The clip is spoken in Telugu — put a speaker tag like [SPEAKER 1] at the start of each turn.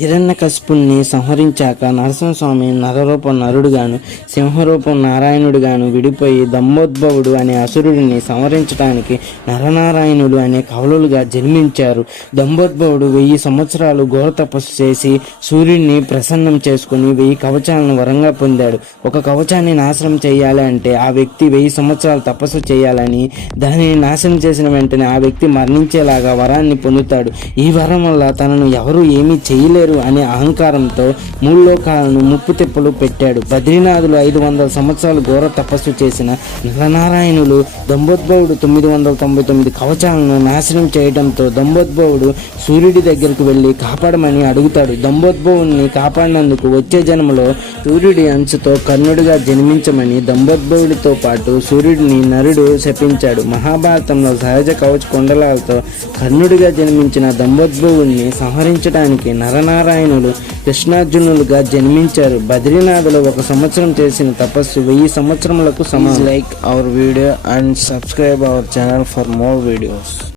[SPEAKER 1] హిరణ్యకశిపుణ్ణి సంహరించాక నరసింహస్వామి నరరూపం నరుడుగాను సింహరూపం నారాయణుడుగాను విడిపోయి దమ్మోద్భవుడు అనే అసురుడిని సంహరించడానికి నరనారాయణుడు అనే కవలులుగా జన్మించారు. దంభోద్భవుడు వెయ్యి సంవత్సరాలు ఘోర తపస్సు చేసి సూర్యుడిని ప్రసన్నం చేసుకుని వెయ్యి కవచాలను వరంగా పొందాడు. ఒక కవచాన్ని నాశనం చేయాలి అంటే ఆ వ్యక్తి వెయ్యి సంవత్సరాలు తపస్సు చేయాలని దానిని నాశనం చేసిన వెంటనే ఆ వ్యక్తి మరణించేలాగా వరాన్ని పొందుతాడు. ఈ వరం వల్ల తనను ఎవరు ఏమీ చేయలేరు. అనే అహంకారంతో మూడు లోకాలను ముప్పు తిప్పలు పెట్టాడు. బద్రీనాథులు ఐదు వందల సంవత్సరాలు ఘోర తపస్సు చేసిన నలనారాయణులు దంబోద్భవుడు తొమ్మిది వందల తొంభై తొమ్మిది కవచాలను నాశనం చేయడంతో దంబోద్భవుడు సూర్యుడి దగ్గరకు వెళ్ళి కాపాడమని అడుగుతాడు. దంభోద్భవుని కాపాడినందుకు వచ్చే జన్మలో సూర్యుడి అంచుతో కర్ణుడిగా జన్మించమని దంబోద్భవుడితో పాటు సూర్యుడిని నరుడు శపించాడు. మహాభారతంలో సహజ కవచ కొండలాలతో కర్ణుడిగా జన్మించిన దంభోద్భవుడిని సంహరించడానికి నరనారాయణులు కృష్ణార్జునులుగా జన్మించారు. బద్రీనాథులు ఒక సంవత్సరం చేసిన తపస్సు వెయ్యి సంవత్సరములకు సమ like our video and subscribe our channel for more videos